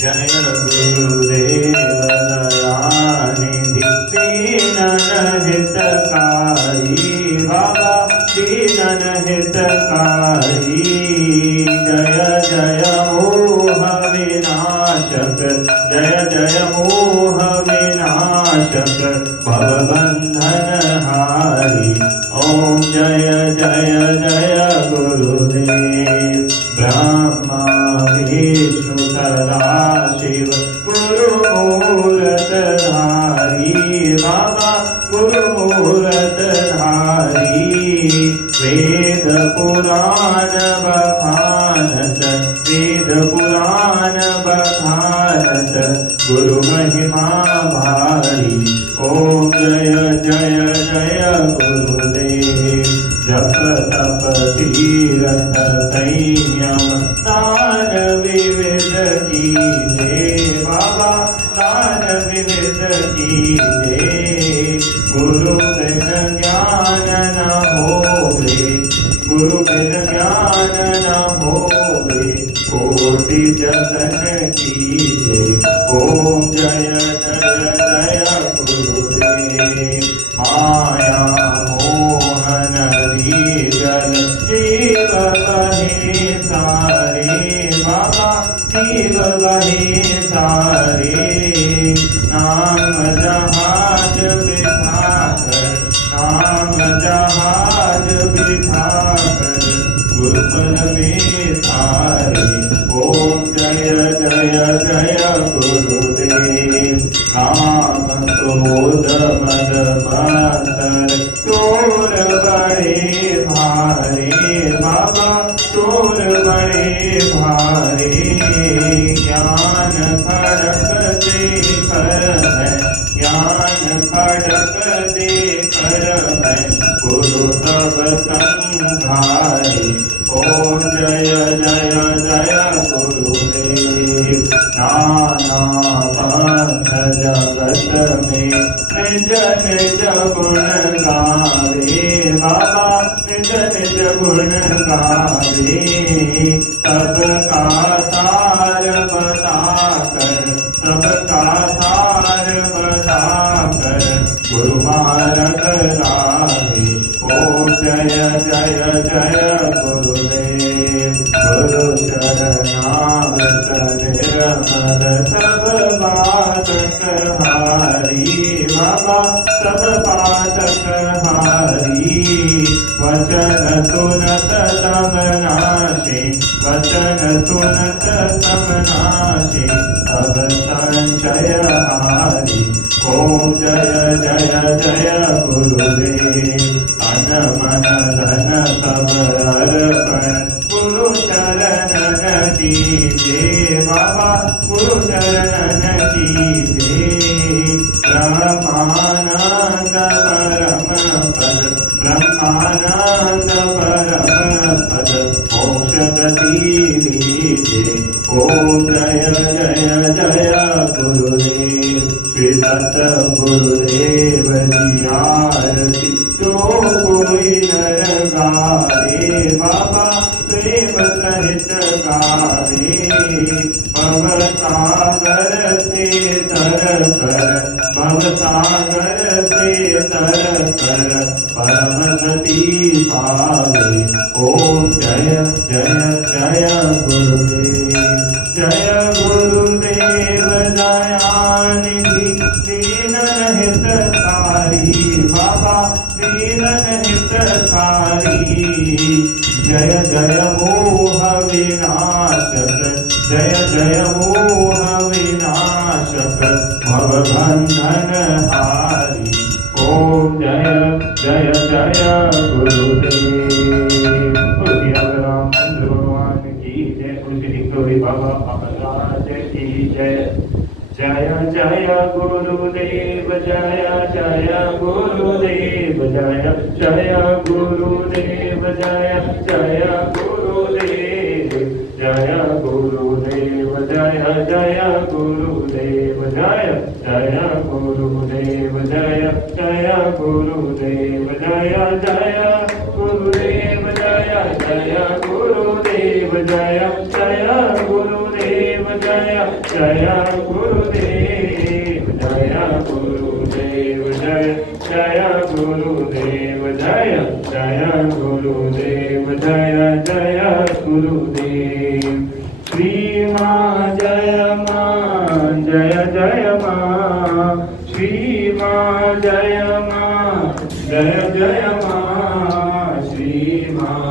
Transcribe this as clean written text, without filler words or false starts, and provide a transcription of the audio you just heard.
जय गुरुदेव दयानिधि दीनन हितकारी बाबा दीनन हितकारी जय जय मोह विनाशक जय जय मोह विनाशक भवबंधन हारी ओम जय जय जय गुरुदेव ब्रह्मा विष्णु सदा शिव गुरु मूरत धारी बाबा गुरु मूरत धारी वेद पुराण बखानत वेद पुराण बखानत गुरु महिमा भारी ओम जय जय जय गुरुदेव जप तप तीरथ संयम दान विविध कीजे बाबा दान विविध कीजे गुरु बिन ज्ञान न होवे गुरु बिन ज्ञान न होवे कोटि जतन कीजे ओम जय जय जय गुरुदेव माया मोहन जल जीव बहे सारे बाबा जीव बहे सारे नाम जहाज बिठाकर नाम जहाज बिठाकर गुरुकुल में सारे ओम जय जय जय गुरुदेव काम क्रोध मद मत्सर चोर बड़े भारे बाबा चोर बड़े भारे ज्ञान खड़क दे कर है ज्ञान खड़क दे कर है गुरु सब संघारे ओम जय जय जय गुरुदेव नाना पंथ जगत में निज निज गुण गावे बाबा निज निज गुण गावे सबका सार बताकर सबका सार बताकर गुरु मार्ग लावे ओम जय जय जय गुरुदेव गुरु शरणागत निर्मल सब बातक हारी बाबा सब बातक हारी वचन सुनत तम नाशे वचन सुनत तम नाशे सब संशय हारी ओम जय जय जय गुरुदेव अन मन धन सब अर्पण गुरु चरणन कीजे बाबा गुरु चरणन कीजे ब्रह्मानंद परम पद ब्रह्मानंद परम पद मोक्ष गति लीजे ओम जय जय जय गुरुदेव श्री दत्त गुरुदेव जी आरती जो कोई नर गावे बाबा प्रेम सहित गावे भव सागर से तर कर भव सागर से तर कर परम गति पावे ओम जय जय जय गुरुदेव जय गुरुदेव दयानिधि दीनन हितकारी बाबा दीनन हितकारी जय जय मोह विनाशक जय जय मोह विनाशक भवबंधन हारी ओम जय जय जय गुरुदेव रामचंद्र भगवान की जय श्री बाबा महाराज की जय जय जय गुरुदेव जय जय गुरुदेव जय जय गुरुदेव जय जय गुरुदेव जय गुरुदेव जय जय गुरुदेव जय जय गुरुदेव जय जय गुरुदेव जय जय गुरुदेव जय जय गुरुदेव जय जय गुरुदेव जय जय गुरुदेव जय गुरुदेव जय जय गुरुदेव जय जय गुरुदेव जय जय गुरुदेव श्री मां जय जय मां श्री मां जय जय मां श्री मां